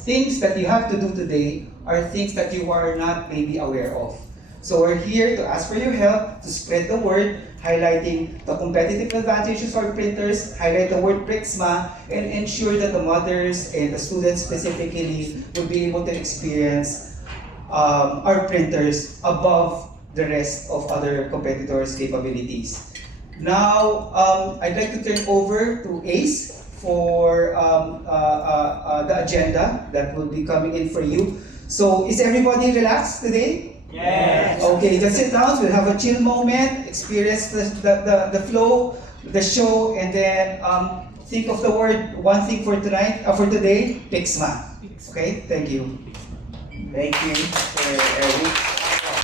things that you have to do today are things that you are not maybe aware of. So we're here to ask for your help to spread the word, highlighting the competitive advantages of printers, highlight the word Prixma, and ensure that the mothers and the students specifically will be able to experience our printers above the rest of other competitors' capabilities. Now, I'd like to turn over to Ace for the agenda that will be coming in for you. So, is everybody relaxed today? Yes. Okay, just sit down. We'll have a chill moment, experience the flow, the show, and then think of the word, one thing for tonight, for today, Pixma. Okay, thank you. Thank you, Sir Eric.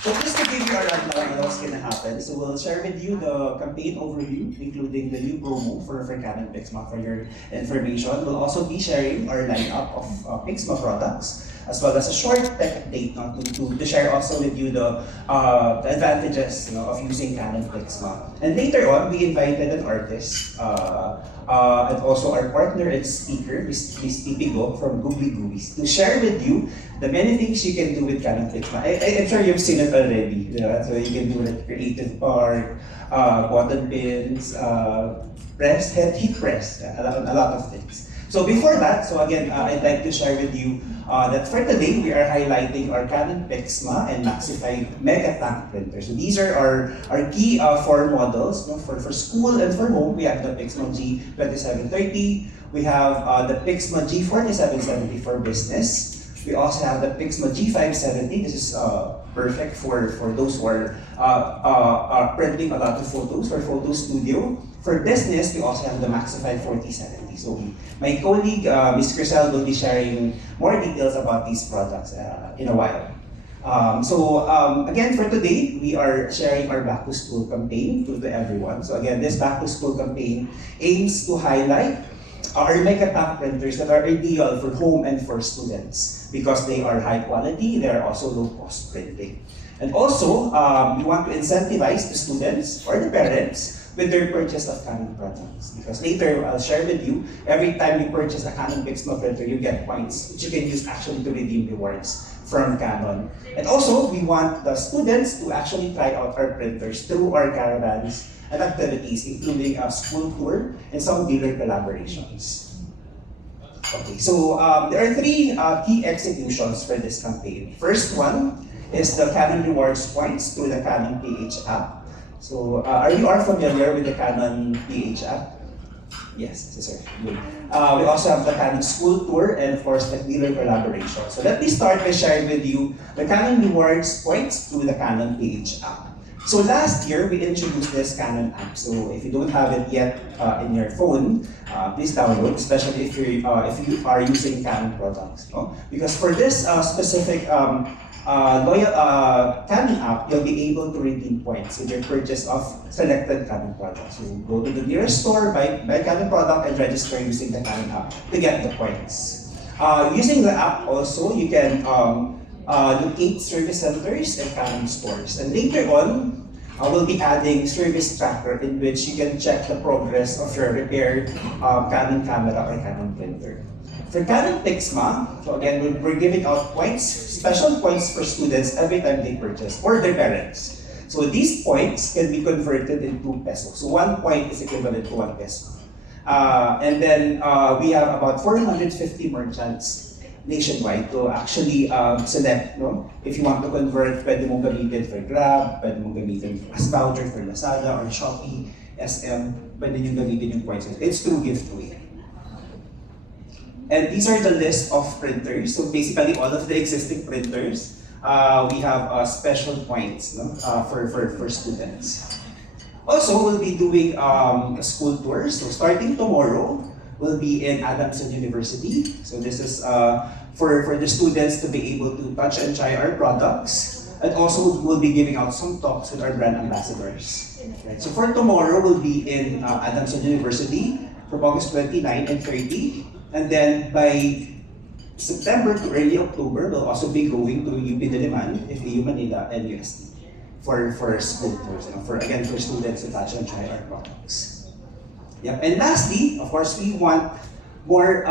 So just to give you our outline of what's gonna happen, so we'll share with you the campaign overview, including the new promo for Canon Pixma for your information. We'll also be sharing our lineup of Pixma products, as well as a short tech update to share also with you the advantages of using Canon Pixma. And later on, we invited an artist and also our partner and speaker, Miss Tipigo from Googly Goobies, to share with you the many things you can do with Canon Pixma. I'm sure you've seen it already. So you can do like creative art, button pins, heat press, a lot of things. So before that, so again, I'd like to share with you that for today, we are highlighting our Canon Pixma and Maxify Mega Tank printers. So these are our key four models. For school and for home, we have the Pixma G2730. We have the Pixma G4770 for business. We also have the Pixma G570. This is perfect for those who are printing a lot of photos for photo studio. For business, we also have the Maxify 4070. So my colleague, Ms. Crisel, will be sharing more details about these products in a while. Again, for today, we are sharing our Back to School campaign to everyone. So again, this Back to School campaign aims to highlight our Mega Tank printers that are ideal for home and for students because they are high quality, they are also low cost printing. And also, we want to incentivize the students or the parents with their purchase of Canon products. Because later, I'll share with you, every time you purchase a Canon Pixma printer, you get points, which you can use actually to redeem rewards from Canon. And also, we want the students to actually try out our printers through our caravans and activities, including a school tour and some dealer collaborations. Okay, so there are three key executions for this campaign. First one is the Canon Rewards points through the Canon PH app. So, are you all familiar with the Canon PH app? Yes, sir. Good. We also have the Canon School Tour and of course the dealer collaboration. So let me start by sharing with you the Canon Rewards points through the Canon PH app. So last year, we introduced this Canon app. So if you don't have it yet in your phone, please download, especially if you are using Canon products. No? Because for this specific Canon app, you'll be able to redeem points with your purchase of selected Canon products. So go to the nearest store, buy Canon product, and register using the Canon app to get the points. Using the app also, you can locate service centers and Canon stores. And later on, we'll be adding service tracker in which you can check the progress of your repaired Canon camera or Canon printer. For Canon Pixma, so again, we're giving out points, special points for students every time they purchase, or their parents. So these points can be converted into pesos. So 1 point is equivalent to 1 peso. And then we have about 450 merchants nationwide to actually select, no? If you want to convert, pwede mong gamitin for Grab, pwede mong gamitin as voucher for Lazada or Shopee, SM, pwede nyo gamitin yung points. It's through giveaway. And these are the list of printers. So basically, all of the existing printers, we have special points, no? for students. Also, we'll be doing a school tour. So starting tomorrow, we'll be in Adamson University. So this is for the students to be able to touch and try our products. And also, we'll be giving out some talks with our brand ambassadors. Right. So for tomorrow, we'll be in Adamson University from August 29 and 30. And then by September to early October, we'll also be going to UP Diliman, FAU Manila, and UST for school tours, for students to touch and try our products. Yeah. And lastly, of course, we want more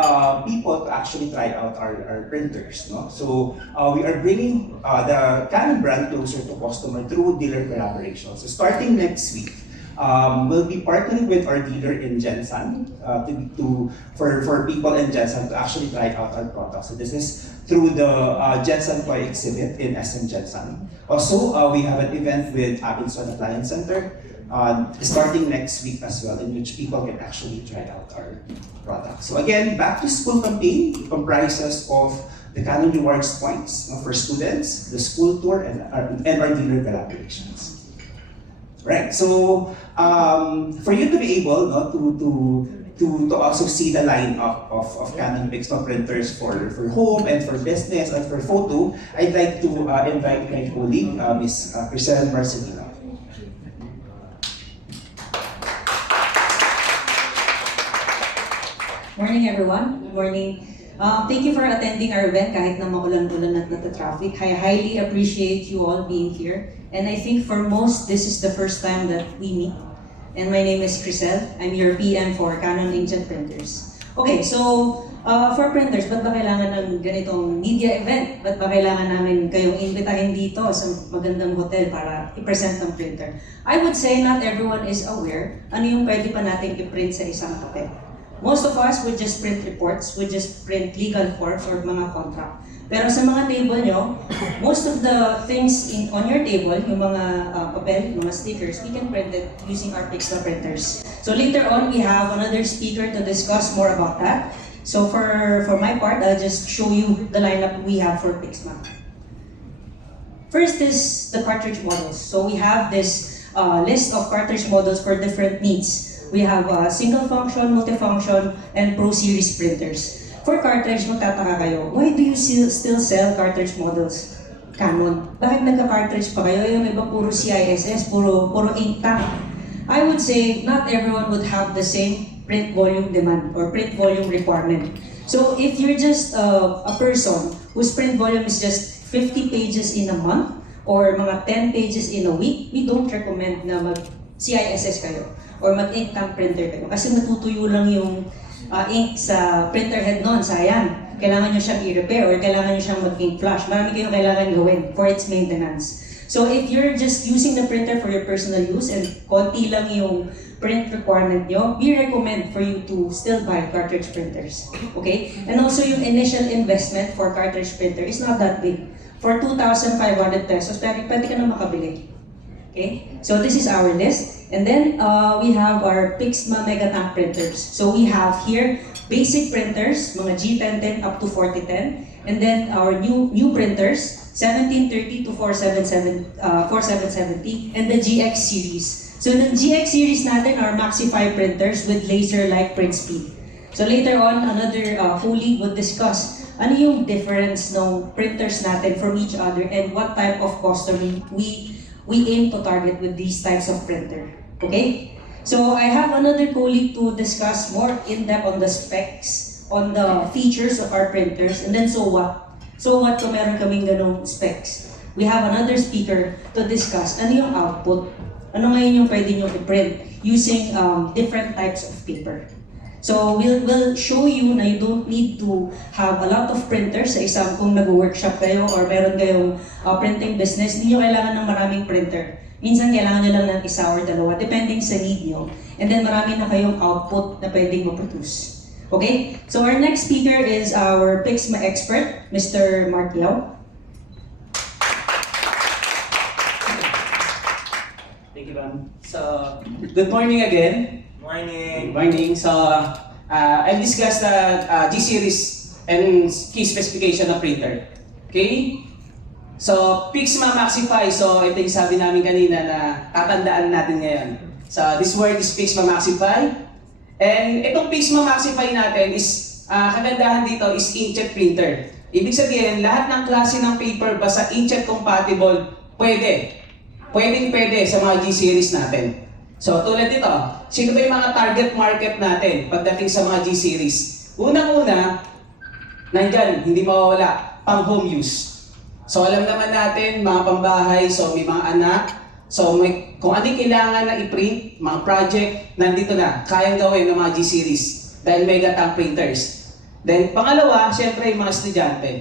people to actually try out our printers. No? So we are bringing the Canon brand closer to customer through dealer collaboration. So starting next week, we'll be partnering with our dealer in Gensan for people in Gensan to actually try out our products. So this is through the Gensan Toy exhibit in SM Gensan. Also, we have an event with Abinson Appliance Center starting next week as well, in which people can actually try out our products. So again, back to school campaign comprises of the Canon Rewards points for students, the school tour, and our dealer collaborations. Right. So for you to be able to also see the lineup of Canon Pixma printers for home and for business and for photo, I'd like to invite my colleague, Ms. Crisel Marcelino. Morning everyone. Good morning. Thank you for attending our event kahit na maulan-ulan at nata-traffic. I highly appreciate you all being here. And I think for most, this is the first time that we meet. And my name is Crisel. I'm your PM for Canon Inkjet Printers. Okay, so for printers, ba't ba kailangan ng ganitong media event? Ba't ba kailangan namin kayong imbitahin dito sa magandang hotel para i-present ng printer? I would say not everyone is aware ano yung pwede pa natin i-print sa isang papel. Most of us would just print reports, would just print legal forms or mga contract. Pero sa mga table nyo, most of the things on your table, yung mga papel, mga stickers, we can print it using our Pixma printers. So later on, we have another speaker to discuss more about that. So for my part, I'll just show you the lineup we have for Pixma. First is the cartridge models. So we have this list of cartridge models for different needs. We have single function, multifunction, and Pro Series printers. For cartridge, magtataka kayo, why do you still sell cartridge models? Canon. Bakit nagka-cartridge pa kayo? Yung iba puro CISS, puro ink tank. I would say not everyone would have the same print volume demand or print volume requirement. So if you're just a person whose print volume is just 50 pages in a month or mga 10 pages in a week, we don't recommend na mag-CISS kayo or mag-ink tank printer kayo kasi natutuyo lang yung ink sa printer head noon, sayang. Kailangan nyo siyang i-repair or kailangan nyo siyang mag-ink flash. Marami kayong kailangan gawin for its maintenance. So if you're just using the printer for your personal use and konti lang yung print requirement nyo, we recommend for you to still buy cartridge printers. Okay? And also yung initial investment for cartridge printer is not that big. For 2,500 pesos, pwede ka na makabili. Okay? So this is our list. And then we have our Pixma Mega Tank printers. So we have here basic printers, mga G1010 up to 4010. And then our new printers, 1730 to 4770, and the GX series. So the GX series natin are Maxify printers with laser-like print speed. So later on, another colleague would discuss ano yung difference ng printers natin from each other and what type of customer we aim to target with these types of printer. Okay? So I have another colleague to discuss more in-depth on the specs, on the features of our printers, and then so what? So what kung meron kaming ganong specs? We have another speaker to discuss ano yung output, ano ngayon yung pwede nyo i-print using different types of paper. So we'll show you na you don't need to have a lot of printers sa isang kung nag-workshop kayo or meron kayong printing business, hindi nyo kailangan ng maraming printer. Minsan kailangan nyo lang ng isa or dalawa, depending sa need nyo. And then marami na kayong output na pwedeng ma-produce. Okay? So our next speaker is our Pixma expert, Mr. Mark Yao. Thank you, Bam. So, good morning again. Morning. Good morning. So, I've discussed the G-series and key specification of printer. Okay? So, Pixma Maxify. So, ito yung sabi namin kanina na tatandaan natin ngayon. So, this word is Pixma Maxify. And itong Pixma Maxify natin is, kagandahan dito is inkjet printer. Ibig sabihin, lahat ng klase ng paper basta inkjet compatible, pwede. Pwede sa mga G-series natin. So, tulad dito, sino ba yung mga target market natin pagdating sa mga G-series? Unang-una, nandyan, hindi mawawala, pang home use. So, alam naman natin, mga pambahay, so may mga anak, so kung ano yung kailangan na i-print, mga project, nandito na, kayang gawin ng mga G-series. dahil mega tank printers. Then pangalawa, syempre yung mga estudyante.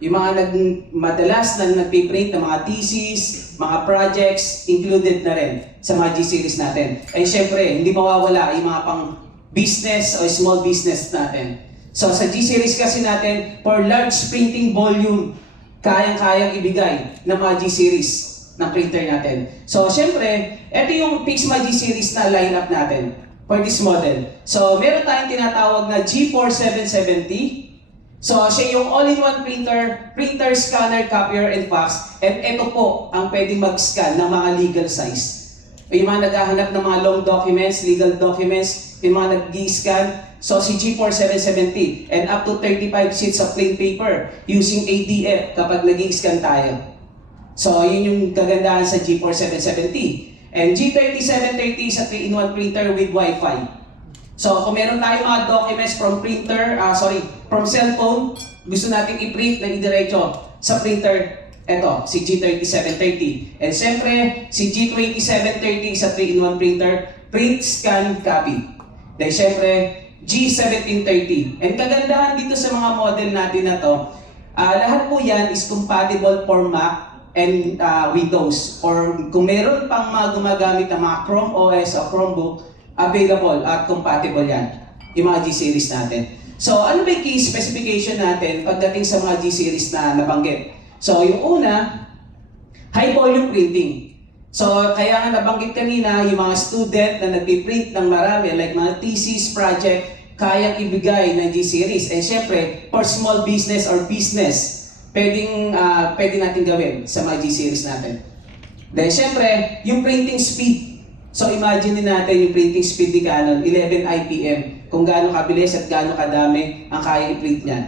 Yung mga madalas na nagpiprint ng mga thesis, mga projects, included na rin sa mga G-series natin. And syempre, hindi mawawala yung mga pang business o small business natin. So sa G-series kasi natin, for large printing volume, kayang-kayang ibigay ng mga G-series ng printer natin. So syempre, ito yung Pixma G-series na lineup natin for this model. So meron tayong tinatawag na G4770. So, siya yung all-in-one printer, scanner, copier, and fax. And ito po ang pwedeng mag-scan ng mga legal size. Yung mga naghahanap ng mga long documents, legal documents, yung mga nag-scan. So, si G4770 and up to 35 sheets of plain paper using ADF kapag nag-scan tayo. So, yun yung kagandahan sa G4770. And G3730 is a 3-in-1 printer with Wi-Fi. So, kung meron tayong mga documents from from cellphone, gusto natin i-print na idiretso sa printer, eto, si G3730. And siyempre, si G2730 is a 3-in-1 printer, print, scan, copy. Then siyempre, G1730. And kagandahan dito sa mga model natin na to, lahat po yan is compatible for Mac and Windows. Or kung meron pang mga gumagamit ng mga Chrome OS o Chromebook, available at compatible yan, yung mga G-series natin. So, ano ba yung key specification natin pagdating sa mga G-series na nabanggit? So, yung una, high volume printing. So, kaya nga nabanggit kanina, yung mga student na nagpiprint ng marami, like mga thesis, project, kayang ibigay ng G-series. And syempre, for small business or business, pwede natin gawin sa mga G-series natin. Then, syempre, yung printing speed. So imagine natin yung printing speed ni Canon, 11 IPM, kung gaano kabilis at gaano kadami ang kaya i-print niyan.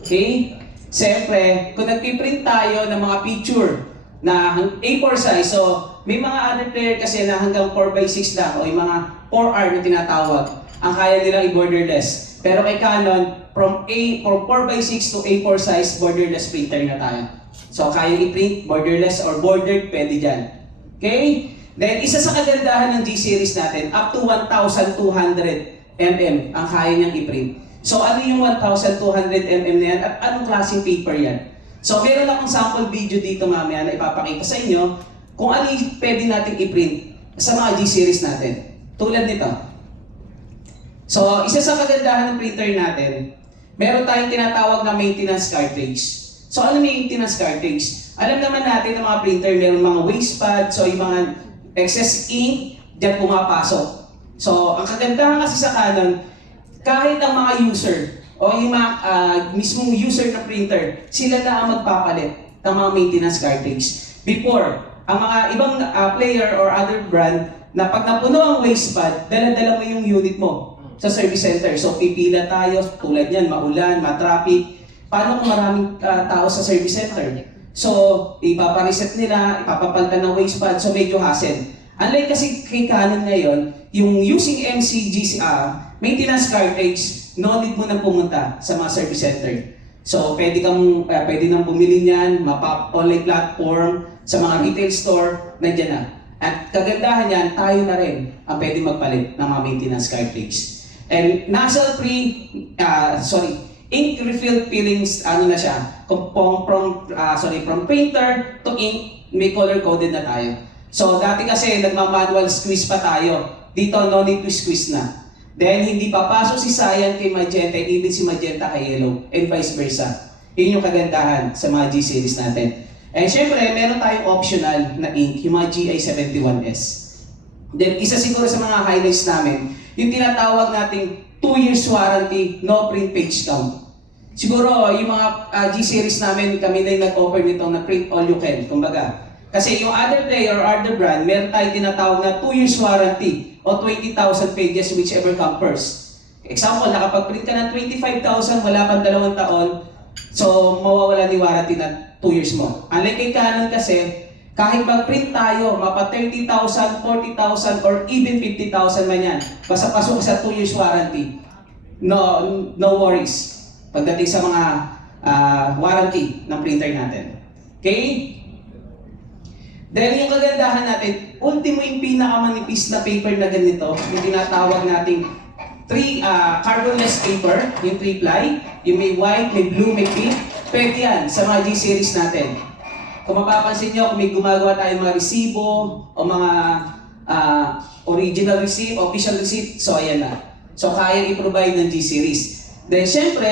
Okay? Siyempre, kung nagpiprint tayo ng mga picture na A4 size, so may mga other player kasi na hanggang 4x6 lang o yung mga 4R na tinatawag, ang kaya nilang i-borderless. Pero kay Canon, from 4x6 to A4 size, borderless printer na tayo. So kaya i-print borderless or bordered, pwede dyan. Okay? Then, isa sa kagandahan ng G-series natin, up to 1,200 mm ang kaya niyang i-print. So, ano yung 1,200 mm na yan at anong klaseng paper yan? So, meron akong sample video dito mamaya na ipapakita sa inyo kung ano yung pwede natin i-print sa mga G-series natin. Tulad nito. So, isa sa kagandahan ng printer natin, meron tayong tinatawag na maintenance cartridge. So, ano maintenance cartridge? Alam naman natin ng mga printer, meron mga waste pad, so yung mga excess ink, dyan pumapasok. So, ang kagandahan kasi sa Canon, kahit ang mga user o yung mga mismong user na printer, sila na ang magpapalit ng mga maintenance cartridge. Before, ang mga ibang player or other brand, na pag napuno ang waste pad, dala-dala mo yung unit mo sa service center. So, pipila tayo, tulad yan, maulan, matraffic. Paano kung maraming tao sa service center? So, ipapareset nila, ipapapalitan ng waste pad, so medyo hassle. Unlike kasi kay Canon ngayon, yung using MCG maintenance cartridge, no need mo nang pumunta sa mga service center. So, pwede nang bumili niyan, online platform, sa mga retail store, nandiyan na. At kagandahan yan, tayo na rin ang pwede magpalit ng mga maintenance cartridge. And nozzle-free, ink refill fillings, ano na siya, from printer to ink, may color-coded na tayo. So, dati kasi nagmamanual squeeze pa tayo. Dito, no need to squeeze na. Then, hindi papasok si cyan kay magenta, even si magenta kay yellow, and vice versa. Yun yung kagandahan sa mga G-series natin. And syempre, meron tayong optional na ink, yung mga GI71S. Then, isa siguro sa mga highlights namin, yung tinatawag nating 2 years warranty, no print page count. Siguro, yung mga G-series namin, kami na yung nag-offer nito na print all you can, kumbaga. Kasi yung other player or other brand, meron tayong tinatawag na 2 years warranty o 20,000 pages, whichever comes first. Example, nakapag-print ka ng 25,000, wala pang 2 taon, so mawawala ni warranty na 2 years mo. Unlike kay Canon kasi, kahit mag-print tayo, mapa 30,000, 40,000, or even 50,000 man yan, basta pasok sa 2 years warranty. No worries pagdating sa mga warranty ng printer natin. Okay? Then yung kagandahan natin, ultimo yung pinakamanipis na paper na ganito, yung tinatawag nating carbonless paper, yung 3-ply, yung may white, may blue, may pink. Pwede yan sa mga G-series natin. Kung mapapansin nyo, kung may gumagawa tayong mga resibo o mga original receipt, official receipt, so ayan na. So kaya i-provide ng G-series. Then syempre,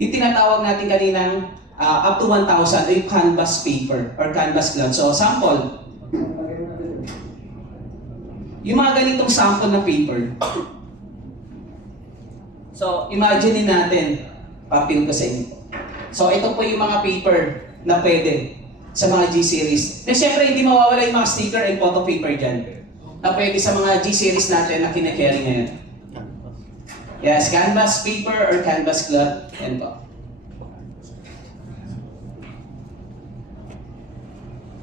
yung tinatawag natin kaninang up to 1,000 ay canvas paper or canvas cloth. So sample. Yung mga ganitong sample na paper. So imagine natin, papil ko sa inyo. So ito po yung mga paper na pwede sa mga G-series. Then syempre, hindi mawawala yung mga sticker and photo paper dyan na pwede sa mga G-series natin na kinakarry ngayon. Yes, canvas paper or canvas cloth. Yan po.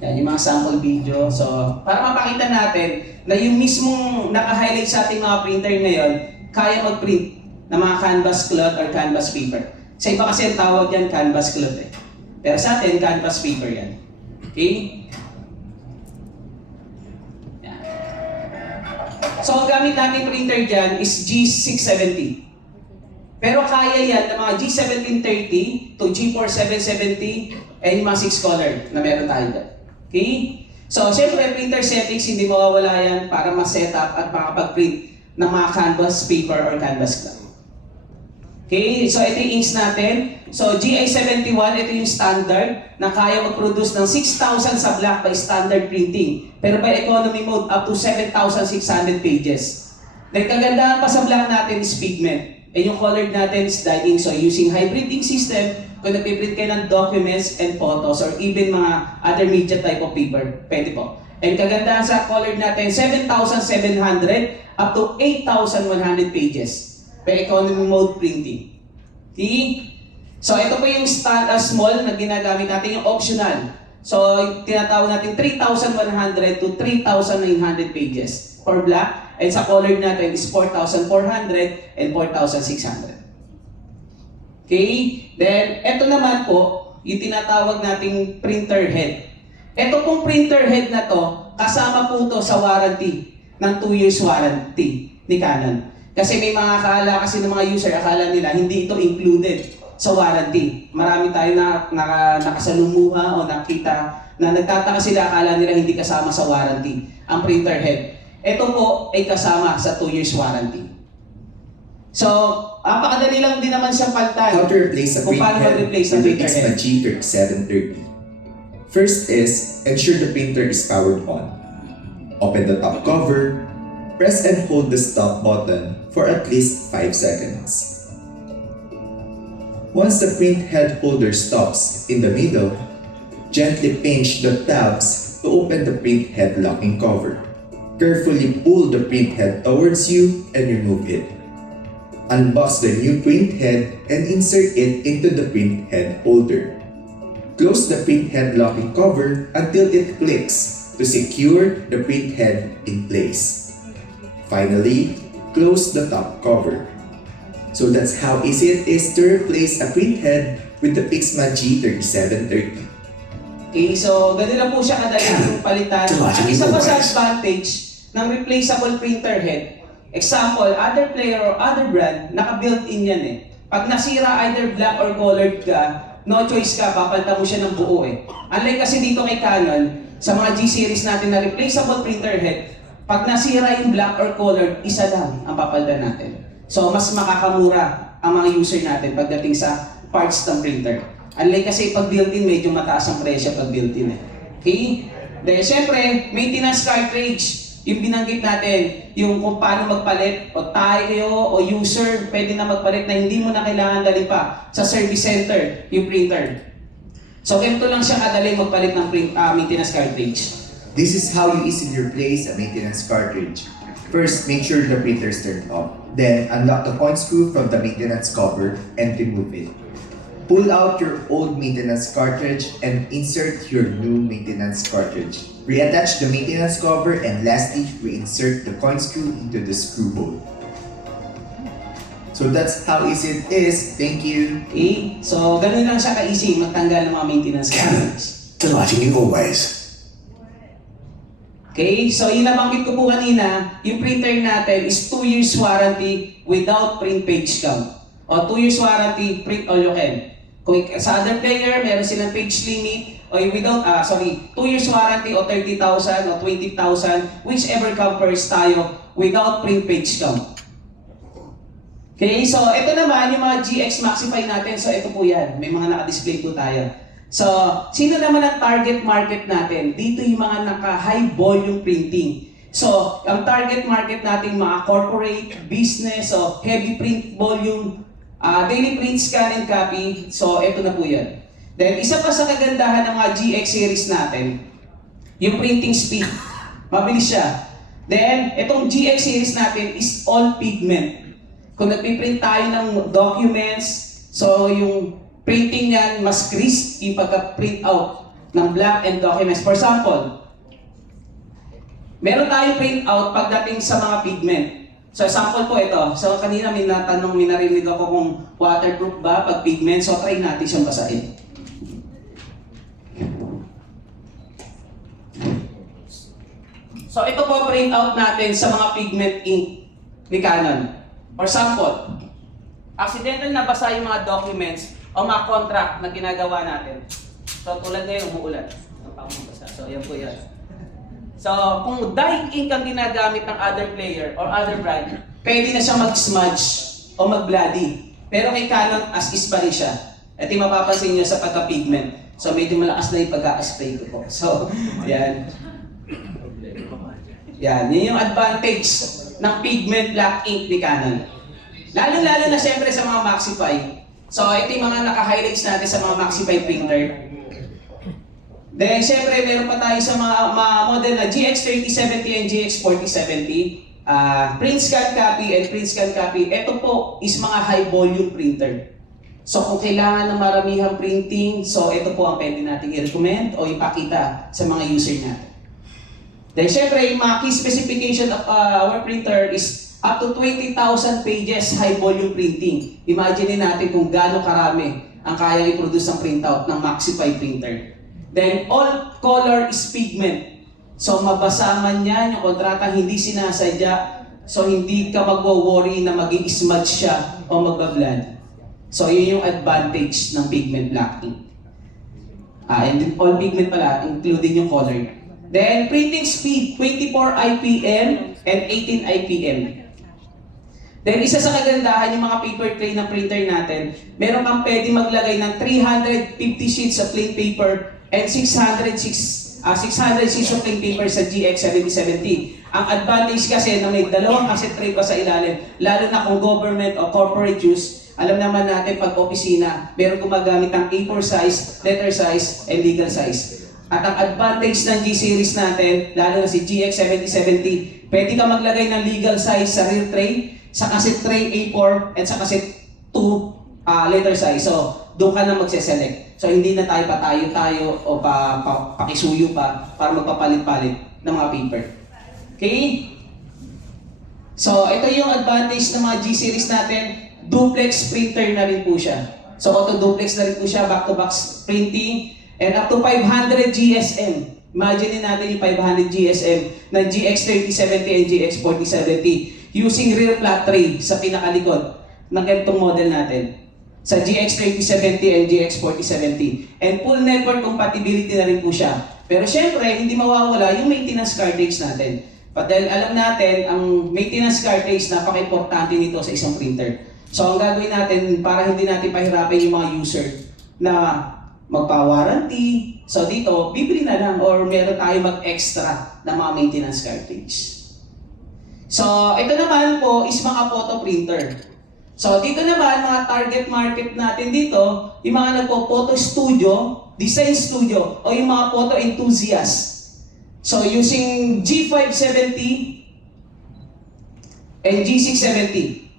Yan, yung mga sample video. So, para mapakita natin na yung mismong naka-highlight sa ating mga printer ngayon, kaya mag-print ng mga canvas cloth or canvas paper. Sa iba kasi ang tawag yan canvas cloth eh. Pero sa atin, canvas paper yan. Okay? Yan. So, ang gamit namin printer dyan is G670. Pero kaya yan ng mga G1730 to G4770 and yung mga 6-color na meron tayo dyan. Okay? So, syempre, printer settings, hindi mawawala yan para ma-set up at makapag-print ng mga canvas paper or canvas cloth. Okay, so ito yung inks natin. So GI71, ito yung standard na kaya mag-produce ng 6,000 sa black by standard printing. Pero by economy mode, up to 7,600 pages. Nagkagandahan pa sa black natin is pigment. And yung colored natin is dye ink. So using high printing system, kung nagpiprint kayo ng documents and photos or even mga other media type of paper, pwede po. And kagandahan sa colored natin, 7,700 up to 8,100 pages. By economy mode printing. Okay? So ito po yung small na ginagamit natin, yung optional. So tinatawag natin 3,100 to 3,900 pages for black. And sa colored natin is 4,400 and 4,600. Okay? Then ito naman po, yung tinatawag nating printer head. Ito pong printer head na to, kasama po to sa warranty ng 2 years warranty ni Canon. Kasi may mga akala kasi ng mga user, akala nila hindi ito included sa warranty. Marami tayo na nakasalumuha o nakita na nagtataka sila, akala nila hindi kasama sa warranty ang printer head. Ito po ay kasama sa 2 years warranty. So, napakadali lang din naman siyang palitan. How to replace a Kung paano printhead mag-replace with ang the printer head. Pixma G3730. First is, ensure the printer is powered on. Open the top cover, press and hold the stop button for at least 5 seconds. Once the print head holder stops in the middle, gently pinch the tabs to open the print head locking cover. Carefully pull the print head towards you and remove it. Unbox the new print head and insert it into the print head holder. Close the print head locking cover until it clicks to secure the print head in place. Finally, close the top cover. So that's how easy it is to replace a printhead with the Pixma G3730. Okay, so ganun lang po siya kadali yung palitan. Ang isa pa sa advantage ng replaceable printer head, example, other player or other brand, naka-built-in yan eh. Pag nasira either black or colored ka, no choice ka, papalitan mo siya ng buo eh. Unlike kasi dito kay Canon, sa mga G-series natin na replaceable printer head, pag nasira yung black or colored, isa lang ang papalitan natin. So, mas makakamura ang mga user natin pagdating sa parts ng printer. Unlike kasi pag built-in, medyo mataas ang presyo pag built-in eh. Okay? Then, syempre, maintenance cartridge. Yung binanggit natin, yung kung paano magpalit, o tayo o user, pwede na magpalit na hindi mo na kailangan dali pa sa service center, yung printer. So, ganito lang siya kadali magpalit ng maintenance cartridge. This is how you easily replace a maintenance cartridge. First, make sure the printer is turned off. Then, unlock the point screw from the maintenance cover and remove it. Pull out your old maintenance cartridge and insert your new maintenance cartridge. Reattach the maintenance cover and lastly, reinsert the coin screw into the screw hole. So that's how easy it is. Thank you. Okay? So, ganun lang siya ka-easy magtanggal ng mga maintenance cartridge. Delighting you always. Okay, so yung nabanggit ko po kanina, yung printer natin is 2 years warranty without print page count. O 2 years warranty, print all you can. Kung sa other player, meron silang page limit, o without, 2 years warranty o 30,000 o 20,000, whichever compares tayo without print page count. Okay, so ito naman yung mga GX Maxify natin. So ito po yan, may mga naka-display po tayo. So, sino naman ang target market natin? Dito yung mga naka-high volume printing. So, ang target market natin mga corporate, business, so heavy print volume, daily print, scan and copy. So, ito na po yan. Then, isa pa sa kagandahan ng mga GX series natin, yung printing speed. Mabilis siya. Then, itong GX series natin is all pigment. Kung nagpiprint tayo ng documents, so yung printing yan, mas crisp yung pagka-print out ng black and documents. For example, meron tayong print out pagdating sa mga pigment. So example po ito. So kanina may narinig ako kung waterproof ba pag pigment. So try natin siyang basahin. So ito po print out natin sa mga pigment ink ni Canon. For example, accidental na basa yung mga documents o mga contract na ginagawa natin. So tulad ngayon, umuulan. So yan po yan. So kung dye ink ang ginagamit ng other player or other brand, pwede na siya mag-smudge o mag-bloody. Pero kay Canon, as is pa rin siya. Ito yung mapapansin nyo sa pagka-pigment. So medyo malakas na yung pag-a-spray ko po. So, yan. Yan, yun yung advantage ng pigment black ink ni Canon. Lalo-lalo na siyempre sa mga Maxify. So, ito yung mga naka-highlights natin sa mga Maxify printer. Then, siyempre, meron pa tayo sa mga model na GX3070 and GX4070. Print scan copy and print scan copy. Ito po is mga high volume printer. So, kung kailangan ng maramihang printing, so ito po ang pwede natin i-recommend o ipakita sa mga user natin. Then, siyempre, yung mga key specification of our printer is up to 20,000 pages high volume printing. Imagine natin kung gaano karami ang kayang i-produce ng printout ng Maxify printer. Then, all color is pigment. So, mabasa man yan, yung kontrata hindi sinasadya. So, hindi ka magwo-worry na mag-i-smudge siya o magbablad. So, yun yung advantage ng pigment black ink. And all pigment pala, including yung color. Then, printing speed, 24 IPM and 18 IPM. Then, isa sa kagandahan yung mga paper tray ng printer natin, meron kang pwede maglagay ng 350 sheets of plain paper and 600 sheets of plain paper sa GX7070. Ang advantage kasi na may dalawang cassette tray pa sa ilalim, lalo na kung government o corporate use, alam naman natin pag opisina, meron gumagamit ng A4 size, letter size, and legal size. At ang advantage ng G-series natin, lalo na si GX7070, pwede ka maglagay ng legal size sa rear tray, sa cassette tray A4, at sa cassette 2 letter size. So, doon ka na magse-select. So, hindi na tayo patayo-tayo o pakisuyo pa para magpapalit-palit ng mga paper. Okay? So, ito yung advantage ng mga G-series natin. Duplex printer na rin po siya. So, auto-duplex na rin po siya, back-to-back printing, and up to 500 GSM. Imagine natin yung 500 GSM ng GX3070 and GX4070 using rear flat tray sa pinakalikod ng ganitong model natin sa GX3070 and GX4070. And full network compatibility na rin po siya. Pero syempre, hindi mawawala yung maintenance cartridge natin. Dahil alam natin, ang maintenance cartridge, napaka-importante nito sa isang printer. So ang gagawin natin para hindi natin pahirapan yung mga user na magpa-warranty. So dito, bibili na lang or meron tayo mag-extra na mga maintenance cartridge. So ito naman po is mga photo printer. So dito naman, mga target market natin dito, yung mga nagpo-photo studio, design studio, o yung mga photo enthusiasts. So using G570 and G670.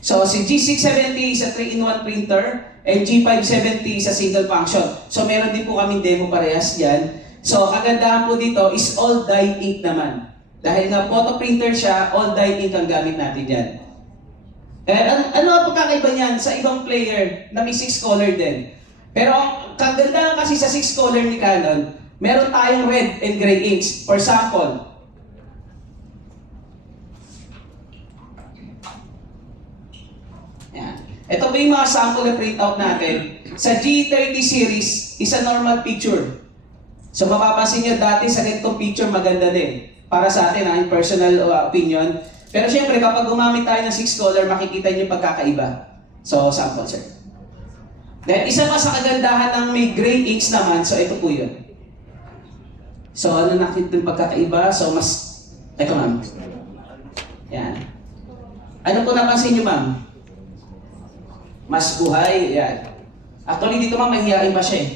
So si G670 is a 3-in-1 printer and G570 is a single function. So meron din po kaming demo parehas dyan. So kagandahan po dito is all dye ink naman. Dahil nga photo printer siya, all dye ink ang gamit natin dyan. Ano ang pagkakaiba niyan sa ibang player na may 6 color din? Pero ang kagandahan kasi sa 6 color ni Canon, meron tayong red and gray inks. For example, yan. Ito po yung mga sample na printout natin. Sa G30 series, is a normal picture. So mapapansin nyo dati sa ganitong picture maganda din. Para sa atin, in personal opinion. Pero syempre, kapag gumamit tayo ng 6 color, makikita nyo yung pagkakaiba. So, sample, sir. Then, isa pa sa kagandahan ng may gray inks naman, so ito po yun. So, ano nakita yung pagkakaiba? So, mas, ito ma'am. Yan. Ano po napansin nyo, ma'am? Mas buhay, yan. Actually, dito ma'am, mahihain pa siya eh.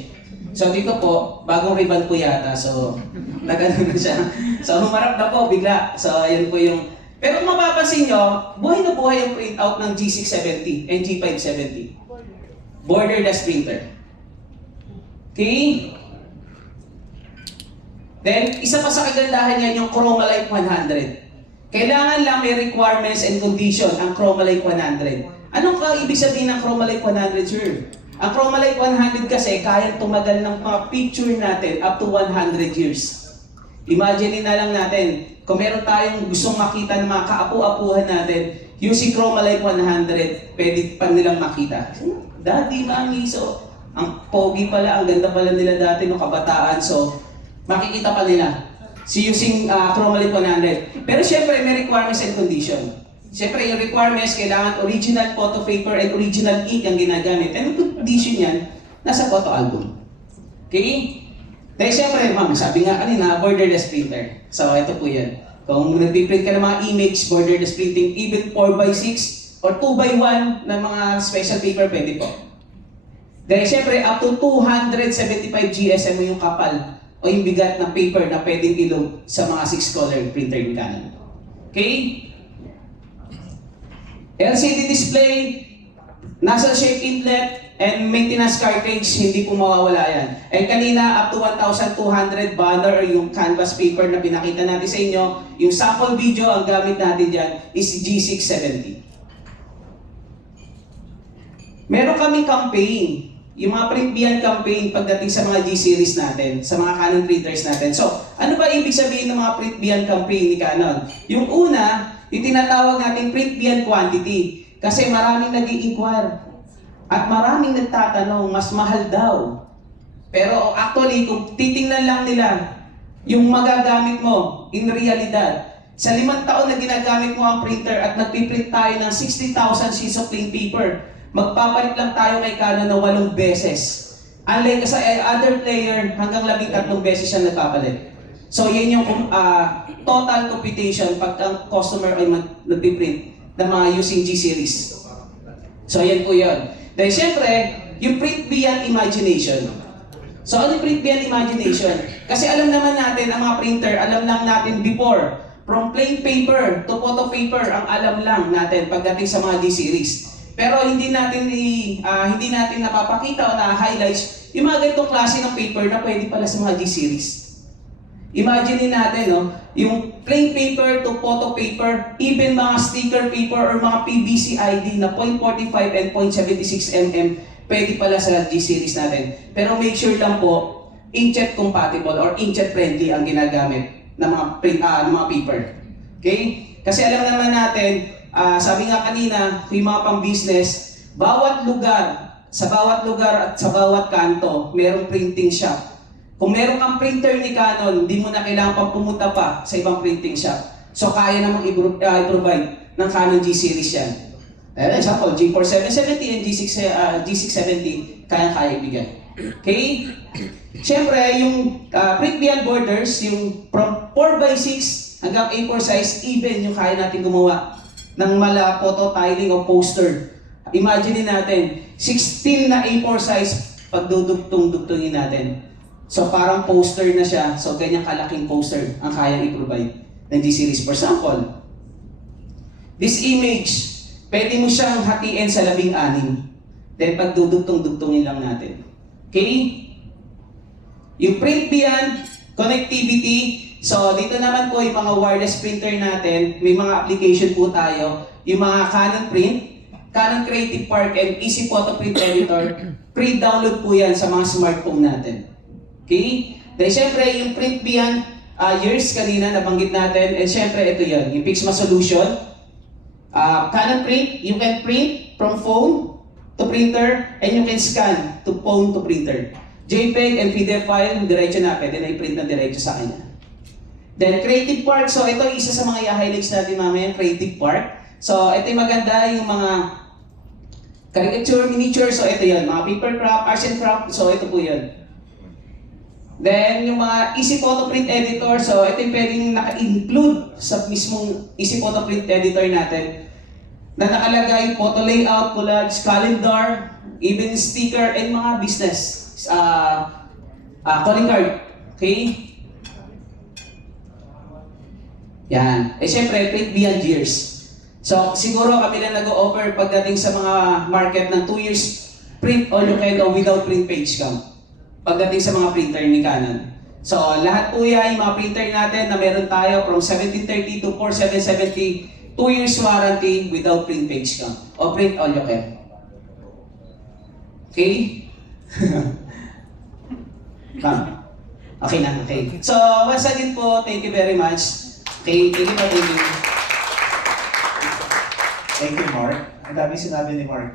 So, dito po, bagong ribbon po yata. So, nagano na siya. So, humarap na po, bigla. So, ayun po yung... Pero kung mapapansin nyo, buhay na buhay yung printout ng G670 and G570. Borderless printer. Okay? Then, isa pa sa kagandahan niyan yung Chromalight 100. Kailangan lang may requirements and condition ang Chromalight 100. Anong ibig sabihin ng Chromalight 100, sir? Ang Chromalight 100 kasi kayang tumagal ng mga picture natin up to 100 years. Imagine na lang natin, kung meron tayong gustong makita ng mga kaapu-apuhan natin, using Chromalight 100, pwede pa nilang makita. Daddy, mami, so, ang pogi pala, ang ganda pala nila dati nung kabataan, so, makikita pa nila. So, using Chromalight 100. Pero syempre, may requirements and condition. Syempre, yung requirements, kailangan original photo paper and original ink ang ginagamit. And yung condition yan, nasa photo album. Okay? Dahil syempre, ma'am, sabi nga kanina, borderless printer. So, ito po yan. Kung nagpiprint ka ng mga image, borderless printing, even 4x6 or 2x1 na mga special paper, pwede po. Dahil syempre, up to 275 GSM yung kapal o yung bigat ng paper na pwedeng ilog sa mga 6-color printer ni Canon. Okay? LCD display, nasa shape inlet, and maintenance cartridge, hindi po mawawala yan. And kanina, up to 1,200 banner, yung canvas paper na pinakita natin sa inyo, yung sample video, ang gamit natin dyan is G670. Meron kaming campaign, yung mga print beyond campaign pagdating sa mga G-series natin, sa mga Canon printers natin. So, ano ba ibig sabihin ng mga print beyond campaign ni Canon? Yung una, yung tinatawag natin print beyond quantity. Kasi maraming nag-i-inquire. At maraming nagtatanong, mas mahal daw. Pero actually, kung titingnan lang nila yung magagamit mo in realidad, sa 5 taon na ginagamit mo ang printer at nagpiprint tayo ng 60,000 sheets of plain paper, magpapalit lang tayo kay Canon na 8 beses. Unlike sa other player, hanggang 13 beses siya nagpapalit. So yan yung total computation pag ang customer ay nagpiprint ng mga using G-series. So yan po yun. Dahil siyempre, yung print beyond imagination. So ano yung print beyond imagination? Kasi alam naman natin, ang mga printer, alam lang natin before, from plain paper to photo paper, ang alam lang natin pagdating sa mga G-series. Pero hindi natin napapakita o na-highlights yung mga ganitong klase ng paper na pwede pala sa mga G-series. Imagine natin, no, yung plain paper to photo paper, even mga sticker paper or mga PVC ID na 0.45 and 0.76 mm, pwede pala sa G-series natin. Pero make sure lang po, inkjet compatible or inkjet friendly ang ginagamit ng mga paper. Okay? Kasi alam naman natin, sabi nga kanina, yung mga pang-business, bawat lugar at sa bawat kanto, merong printing shop. Kung meron kang printer ni Canon, hindi mo na kailangan pang pumunta pa sa ibang printing shop. So, kaya namang i-provide ng Canon G-series yan. Example, G4770 and G670, kaya ibigay. Okay? Siyempre, yung print beyond borders, yung from 4x6 hanggang A4 size, even yung kaya natin gumawa ng mala photo tiling o poster. Imagine natin, 16 na A4 size pag dudugtong-dugtungin natin. So parang poster na siya, so ganyang kalaking poster ang kayang i-provide ng G-series. For example, this image, pwede mo siyang hatiin sa 16. Then pag dudugtong-dugtungin lang natin. Okay? Yung print beyond connectivity, so dito naman po yung mga wireless printer natin, may mga application po tayo, yung mga Canon Print, Canon Creative Park, and Easy Photo Print Editor, pre-download po yan sa mga smartphone natin. Okay? Then syempre, yung print beyond years kanina nabanggit natin. And syempre, ito yun, yung Pixma solution. Canon print, you can print from phone to printer, and you can scan to phone to printer. JPEG and PDF file, diretso na, pwede na i-print na diretso sa kanya. Then Creative Park, so ito isa sa mga i-highlights natin mamaya, Creative Park. So ito yung maganda, yung mga caricature, miniature, so ito yun, mga paper craft, arts and craft, so ito po yun. Then yung mga Easy Photo Print Editor, so ito yung pwedeng naka-include sa mismong Easy Photo Print Editor natin na nakalagay photo layout, collage, calendar, even sticker, and mga business calling card. Okay? Yan. Eh syempre, print beyond years. So siguro kami lang nag-o-offer pagdating sa mga market ng 2 years print all you can o without print page cam. Pagdating sa mga printer ni Canon. So lahat po yan, yung mga printer natin na meron tayo from 1730 to 4770, 2 years warranty without print page cam. O print all you can. Okay? Ma'am. Okay na, okay. So once again po, thank you very much. Okay, thank you po, thank you. Thank you, Mark. Ang dami sinabi ni Mark.